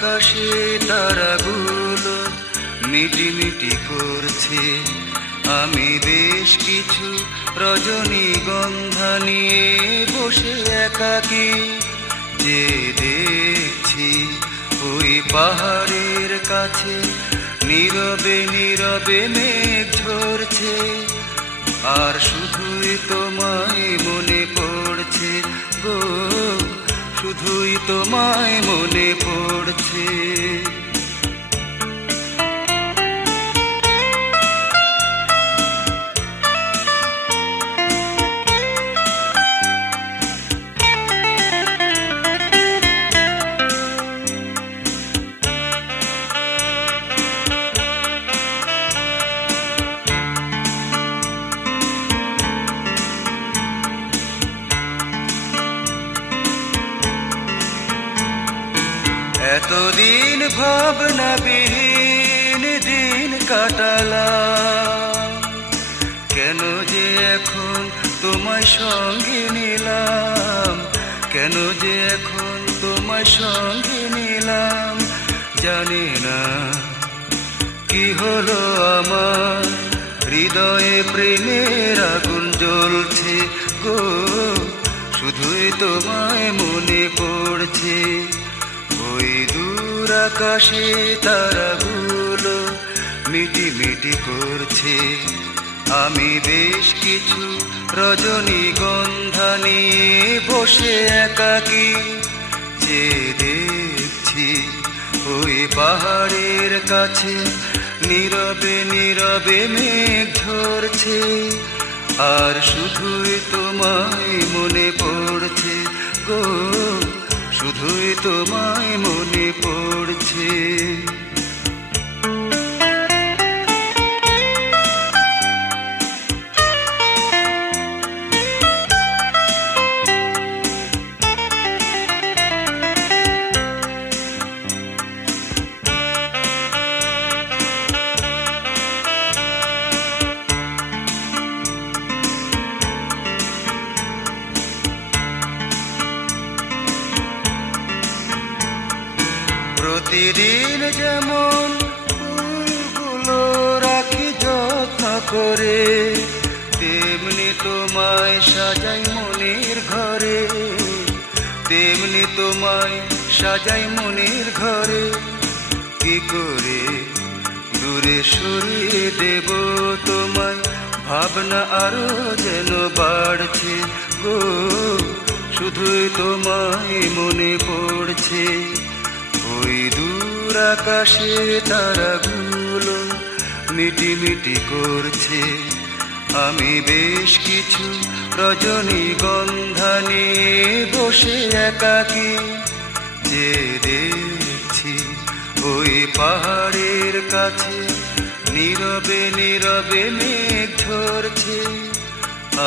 আকাশে তারাগুলো মিটিমিটি করছে। আমি বেশ কিছু রজনীগন্ধা নিয়ে বসে একাকী যে দেখছি ওই পাহাড়ের কাছে নীরবে নীরবে মেঘ ঝরছে। আর শুধুই তোমায় মনে পড়ছে গো, শুধুই তোমায় মনে পড়ছে। এতদিন ভাবনাবিহীন দিন কাটালাম, কেন যে এখন তোমায় সঙ্গে নিলাম, কেন যে এখন তোমায় সঙ্গে নিলাম। জানি না কি হলো আমার, হৃদয়ে প্রেমের আগুন জ্বলছে গো, শুধুই তোমায় মনে পড়ছে। ওই দূর আকাশে তারাগুলো মিটিমিটি করছে। আমি বেশ কিছু রজনীগন্ধা নিয়ে বসে একাকী যে দেখছি ওই পাহাড়ের কাছে নীরবে নীরবে মেঘ ঝরছে। আর শুধুই তোমায় মনে পড়ছে গো, শুধুই তোমায় মনে পড়ছে। প্রতিদিন যেমন ফুলগুলো রাখি যত্ন করে, তেমনি তোমায় সাজাই মনের ঘরে, তেমনি তোমায় সাজাই মনের ঘরে। কি করে দূরে সরিয়ে দেব তোমায়, ভাবনা আরো যেন বাড়ছে গো, শুধুই তোমায় মনে পড়ছে। ওই দূর আকাশে তারাগুলো মিটিমিটি করছে। আমি বেশ কিছু রজনীগন্ধা নিয়ে বসে একাকী যে দেখছি ওই পাহাড়ের কাছে নীরবে নীরবে মেঘ ঝরছে।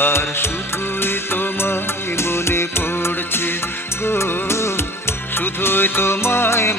আর শুধুই তোমায় মনে পড়ছে গো, শুধুই তোমায়